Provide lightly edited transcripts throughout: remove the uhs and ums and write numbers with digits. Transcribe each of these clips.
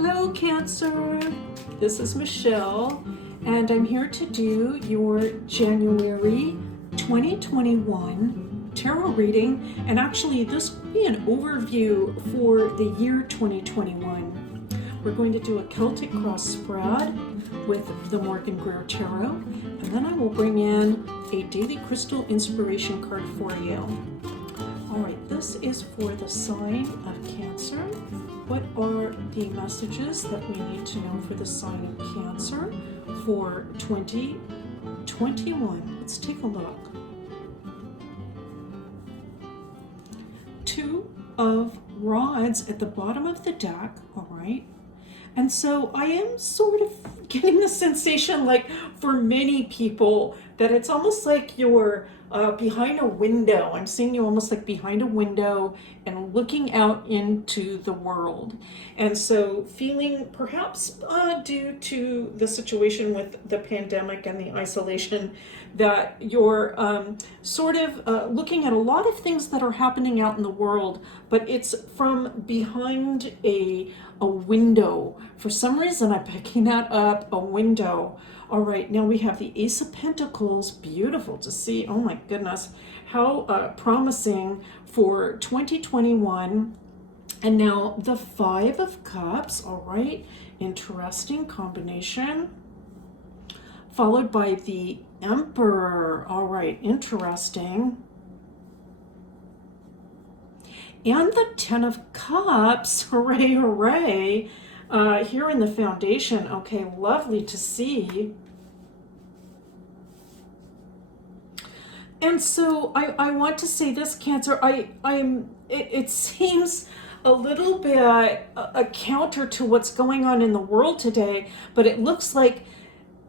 Hello, Cancer. This is Michelle, and I'm here to do your January 2021 tarot reading. And actually, this will be an overview for the year 2021. We're going to do a Celtic cross spread with the Morgan Greer Tarot, and then I will bring in a daily crystal inspiration card for you. All right, this is for the sign of Cancer. What are the messages that we need to know for the sign of Cancer for 2021? Let's take a look. Two of Rods at the bottom of the deck, all right? And so I am sort of getting the sensation, like for many people, that it's almost like you're behind a window. I'm seeing you almost like behind a window and looking out into the world. And so feeling perhaps due to the situation with the pandemic and the isolation, that you're sort of looking at a lot of things that are happening out in the world, but it's from behind a window. For some reason, I'm picking that up, a window. All right, now we have the Ace of Pentacles. Beautiful to see. Oh my goodness, how promising for 2021. And now the Five of Cups. All right, interesting combination. Followed by the Emperor. All right, interesting. And the Ten of Cups. Hooray, hooray. Here in the foundation. Okay, lovely to see. And so I want to say this, Cancer, it seems a little bit a counter to what's going on in the world today, but it looks like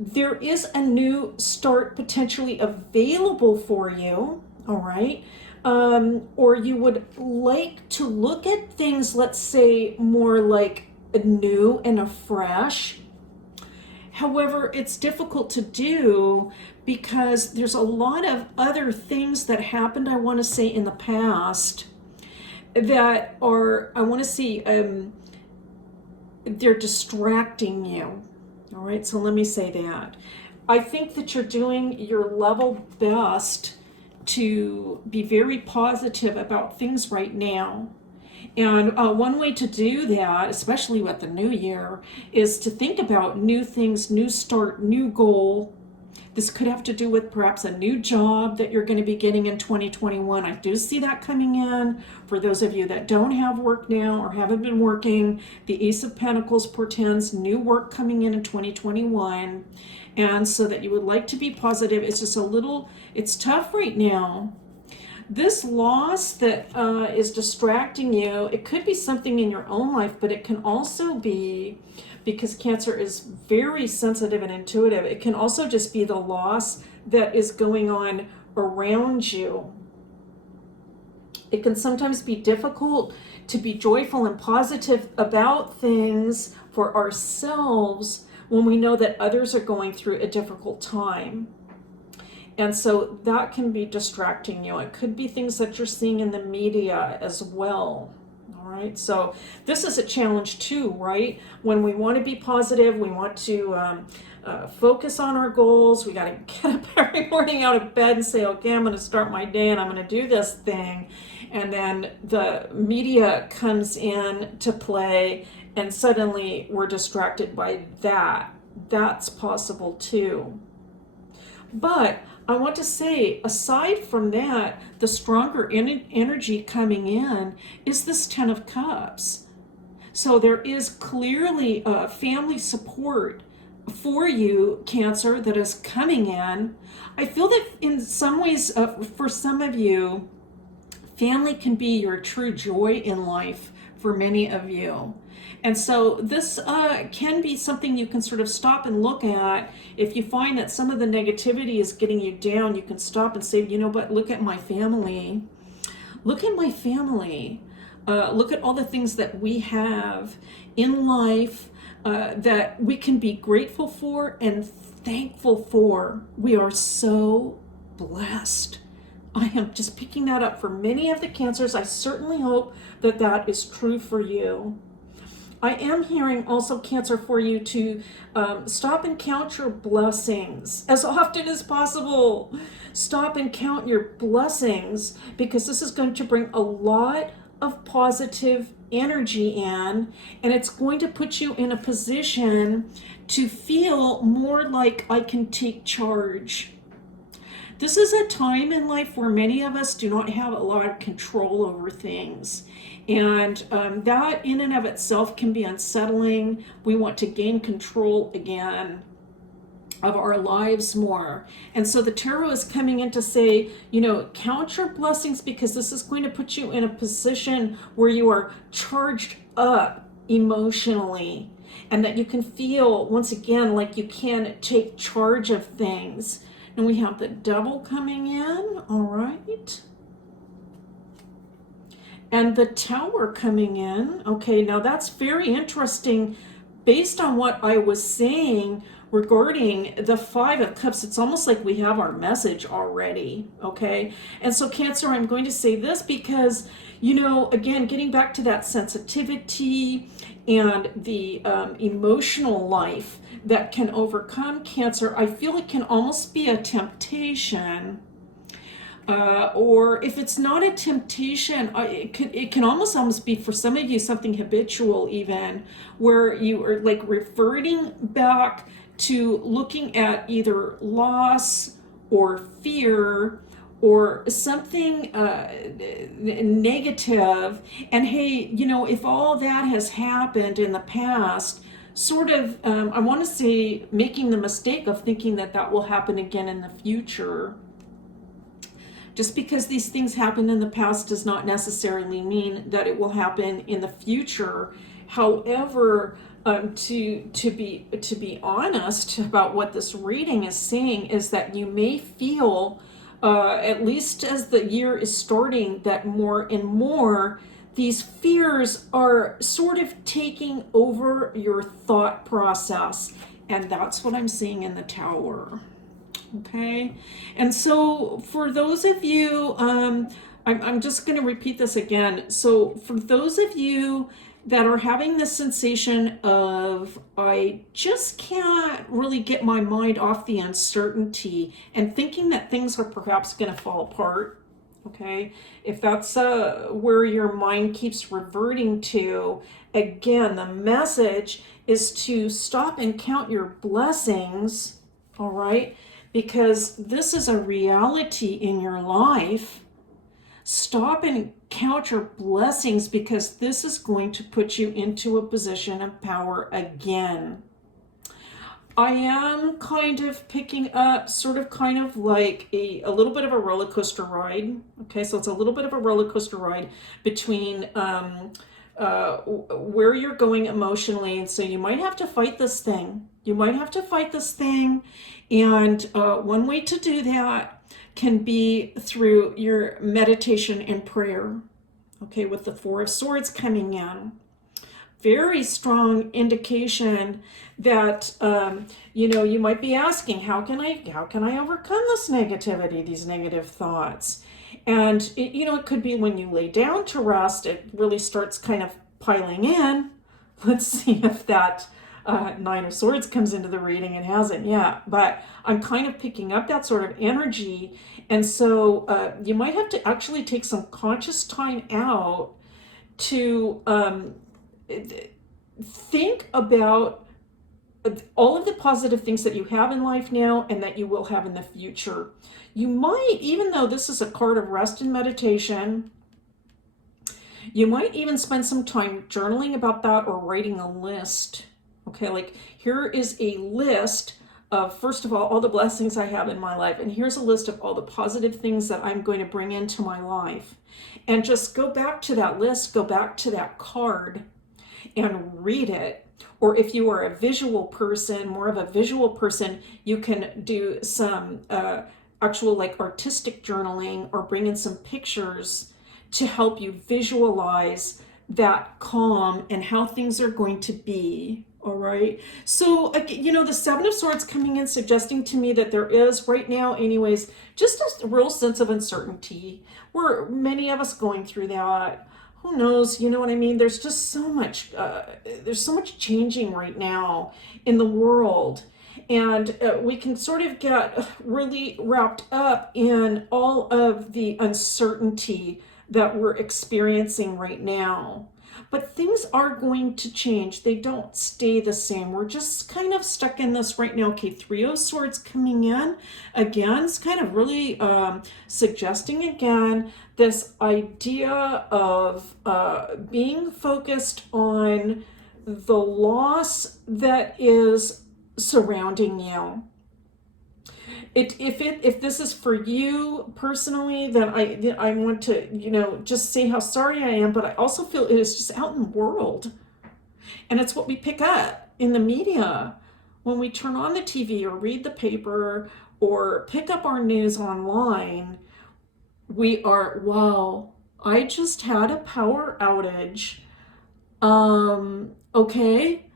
there is a new start potentially available for you, all right? Or you would like to look at things, let's say, more like new and afresh. However, it's difficult to do because there's a lot of other things that happened, I want to say, in the past that are, I want to see, they're distracting you. All right, so let me say that. I think that you're doing your level best to be very positive about things right now. And one way to do that, especially with the new year, is to think about new things, new start, new goal. This could have to do with perhaps a new job that you're going to be getting in 2021. I do see that coming in. For those of you that don't have work now or haven't been working, the Ace of Pentacles portends new work coming in 2021. And so that you would like to be positive. It's just it's tough right now. This loss that is distracting you, it could be something in your own life, but it can also be, because Cancer is very sensitive and intuitive, it can also just be the loss that is going on around you. It can sometimes be difficult to be joyful and positive about things for ourselves when we know that others are going through a difficult time. And so that can be distracting you. It could be things that you're seeing in the media as well. All right, so this is a challenge too, right? When we want to be positive, we want to focus on our goals. We got to get up every morning out of bed and say, okay, I'm going to start my day and I'm going to do this thing. And then the media comes in to play and suddenly we're distracted by that. That's possible too. But I want to say, aside from that, the stronger energy coming in is this Ten of Cups. So there is clearly family support for you, Cancer, that is coming in. I feel that in some ways, for some of you, family can be your true joy in life for many of you. And so this can be something you can sort of stop and look at. If you find that some of the negativity is getting you down, you can stop and say, you know, but look at my family. Look at my family. Look at all the things that we have in life that we can be grateful for and thankful for. We are so blessed. I am just picking that up for many of the Cancers. I certainly hope that that is true for you. I am hearing also, Cancer, for you to stop and count your blessings as often as possible. Stop and count your blessings, because this is going to bring a lot of positive energy in, and it's going to put you in a position to feel more like I can take charge. This is a time in life where many of us do not have a lot of control over things. And that in and of itself can be unsettling. We want to gain control again of our lives more. And so the tarot is coming in to say, count your blessings, because this is going to put you in a position where you are charged up emotionally, and that you can feel once again like you can take charge of things. And we have the Devil coming in, all right. And the Tower coming in. Okay, now that's very interesting based on what I was saying regarding the Five of Cups. It's almost like we have our message already, okay? And so Cancer, I'm going to say this because, again, getting back to that sensitivity and the emotional life that can overcome Cancer, I feel it can almost be a temptation. Or if it's not a temptation, it can almost be, for some of you, something habitual even, where you are like reverting back to looking at either loss or fear or something negative. And hey, if all that has happened in the past, sort of, I want to say, making the mistake of thinking that that will happen again in the future. Just because these things happened in the past does not necessarily mean that it will happen in the future. However, to be honest about what this reading is saying is that you may feel, at least as the year is starting, that more and more these fears are sort of taking over your thought process. And that's what I'm seeing in the Tower. Okay, and so for those of you, I'm just going to repeat this again. So for those of you that are having this sensation of, I just can't really get my mind off the uncertainty, and thinking that things are perhaps going to fall apart, okay, if that's where your mind keeps reverting to, again, the message is to stop and count your blessings, all right? Because this is a reality in your life. Stop and count your blessings, because this is going to put you into a position of power again. I am kind of picking up kind of like a little bit of a roller coaster ride. Okay, so it's a little bit of a roller coaster ride between where you're going emotionally. And so you might have to fight this thing. And one way to do that can be through your meditation and prayer. Okay, with the Four of Swords coming in. Very strong indication that, you might be asking, how can I overcome this negativity, these negative thoughts? And, it could be when you lay down to rest, it really starts kind of piling in. Let's see if that Nine of Swords comes into the reading. It hasn't yet, but I'm kind of picking up that sort of energy. And so you might have to actually take some conscious time out to think about all of the positive things that you have in life now and that you will have in the future. You might, even though this is a card of rest and meditation, you might even spend some time journaling about that or writing a list. Okay, like here is a list of, first of all the blessings I have in my life, and here's a list of all the positive things that I'm going to bring into my life. And just go back to that list, go back to that card and read it. Or if you are a visual person, more of a visual person, you can do some actual like artistic journaling or bring in some pictures to help you visualize that calm and how things are going to be. All right. So, the Seven of Swords coming in, suggesting to me that there is right now anyways, just a real sense of uncertainty. We're many of us going through that. who knows, you know what I mean? There's just so much, there's so much changing right now in the world. And we can sort of get really wrapped up in all of the uncertainty that we're experiencing right now. But things are going to change. They don't stay the same. We're just kind of stuck in this right now. Okay, Three of Swords coming in again. It's kind of really suggesting again this idea of being focused on the loss that is surrounding you. If this is for you personally, then I want to just say how sorry I am, but I also feel it is just out in the world, and it's what we pick up in the media when we turn on the TV or read the paper or pick up our news online. We are, wow, I just had a power outage. Okay,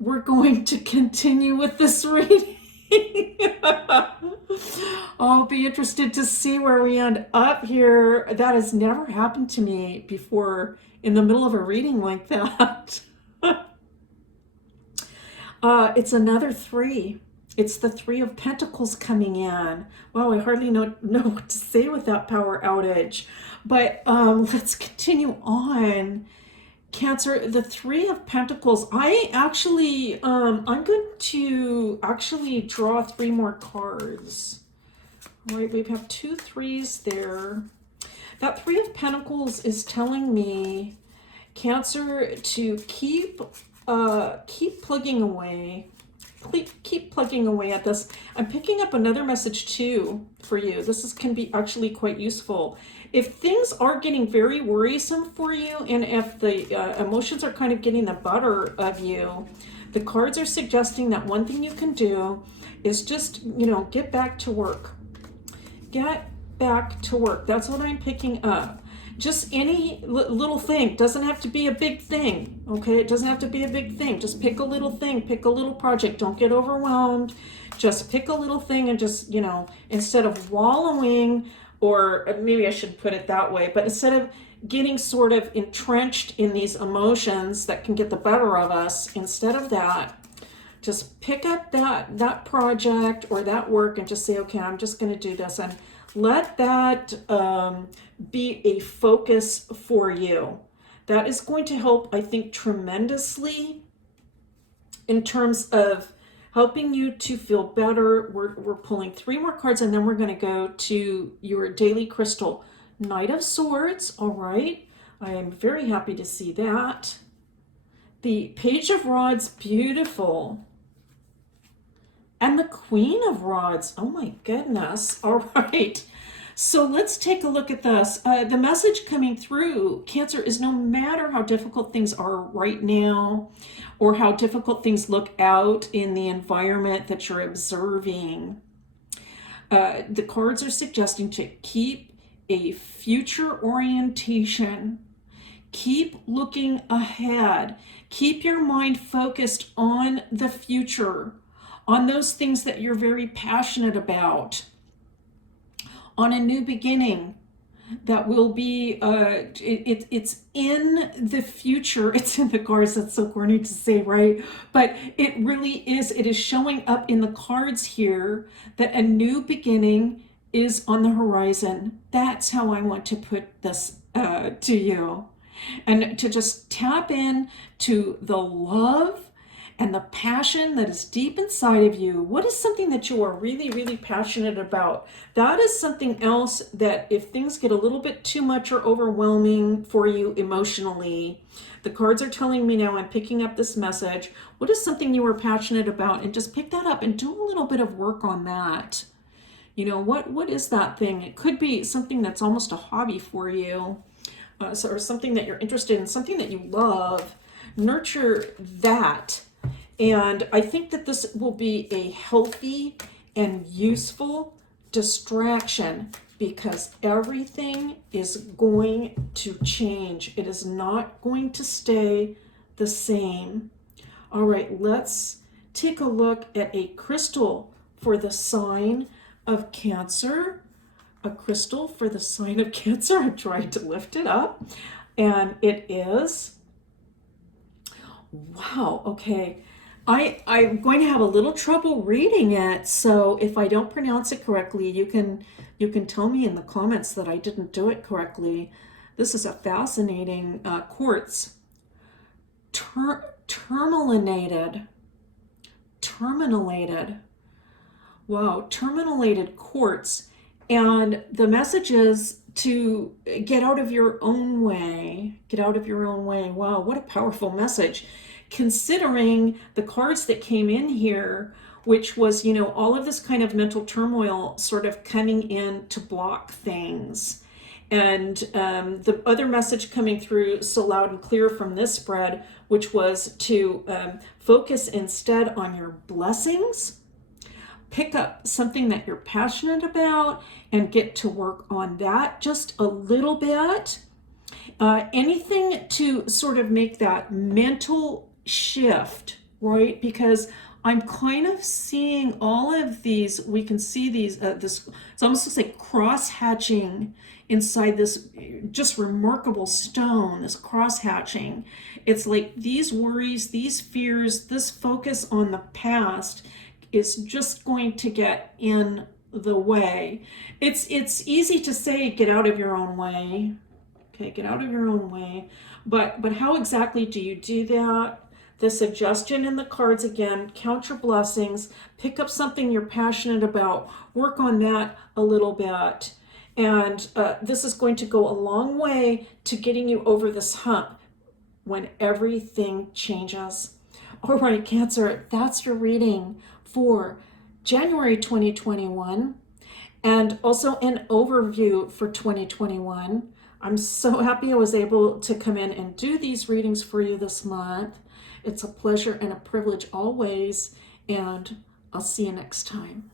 we're going to continue with this reading. I'll be interested to see where we end up here. That has never happened to me before in the middle of a reading like that. It's another three. It's the Three of Pentacles coming in. Wow, I hardly know what to say with that power outage. But let's continue on. Cancer, the Three of Pentacles. I actually, I'm going to actually draw 3 more cards. All right, we have 2 threes there. That Three of Pentacles is telling me, Cancer, to keep plugging away. Keep plugging away at this. I'm picking up another message too for you. This can be actually quite useful. If things are getting very worrisome for you, and if the emotions are kind of getting the better of you, the cards are suggesting that one thing you can do is just, get back to work. Get back to work. That's what I'm picking up. Just any little thing. Doesn't have to be a big thing, okay? It doesn't have to be a big thing. Just pick a little thing. Pick a little project. Don't get overwhelmed. Just pick a little thing and just, instead of wallowing, or maybe I should put it that way, but instead of getting sort of entrenched in these emotions that can get the better of us, instead of that, just pick up that project or that work and just say, okay, I'm just going to do this, and let that be a focus for you. That is going to help, I think, tremendously in terms of helping you to feel better. We're pulling 3 more cards, and then we're going to go to your daily crystal. Knight of Swords, all right. I am very happy to see that. The Page of Rods, beautiful. And the Queen of Rods, oh my goodness. All right. So let's take a look at this. The message coming through, Cancer, is no matter how difficult things are right now or how difficult things look out in the environment that you're observing, the cards are suggesting to keep a future orientation. Keep looking ahead. Keep your mind focused on the future, on those things that you're very passionate about, on a new beginning that will be, it's in the future. It's in the cards. That's so corny to say, right? But it really is. It is showing up in the cards here that a new beginning is on the horizon. That's how I want to put this to you. And to just tap in to the love and the passion that is deep inside of you. What is something that you are really, really passionate about? That is something else that if things get a little bit too much or overwhelming for you emotionally, the cards are telling me now, I'm picking up this message. What is something you are passionate about? And just pick that up and do a little bit of work on that. What is that thing? It could be something that's almost a hobby for you, or something that you're interested in, something that you love. Nurture that. And I think that this will be a healthy and useful distraction, because everything is going to change. It is not going to stay the same. All right, let's take a look at a crystal for the sign of Cancer. a crystal for the sign of Cancer. I tried to lift it up, and it is, wow, okay. I'm going to have a little trouble reading it, so if I don't pronounce it correctly, you can tell me in the comments that I didn't do it correctly. This is a fascinating quartz. Terminated. Wow, terminated quartz. And the message is to get out of your own way. Get out of your own way. Wow, what a powerful message. Considering the cards that came in here, which was, all of this kind of mental turmoil sort of coming in to block things. And the other message coming through so loud and clear from this spread, which was to focus instead on your blessings, pick up something that you're passionate about and get to work on that just a little bit. Anything to sort of make that mental shift, right? Because I'm kind of seeing all of these, we can see these, this, it's almost like cross-hatching inside this just remarkable stone, this cross-hatching. It's like these worries, these fears, this focus on the past is just going to get in the way. It's easy to say, get out of your own way. Okay, get out of your own way. But how exactly do you do that? The suggestion in the cards again, count your blessings, pick up something you're passionate about, work on that a little bit. And this is going to go a long way to getting you over this hump when everything changes. All right, Cancer, that's your reading for January 2021 and also an overview for 2021. I'm so happy I was able to come in and do these readings for you this month. It's a pleasure and a privilege always, and I'll see you next time.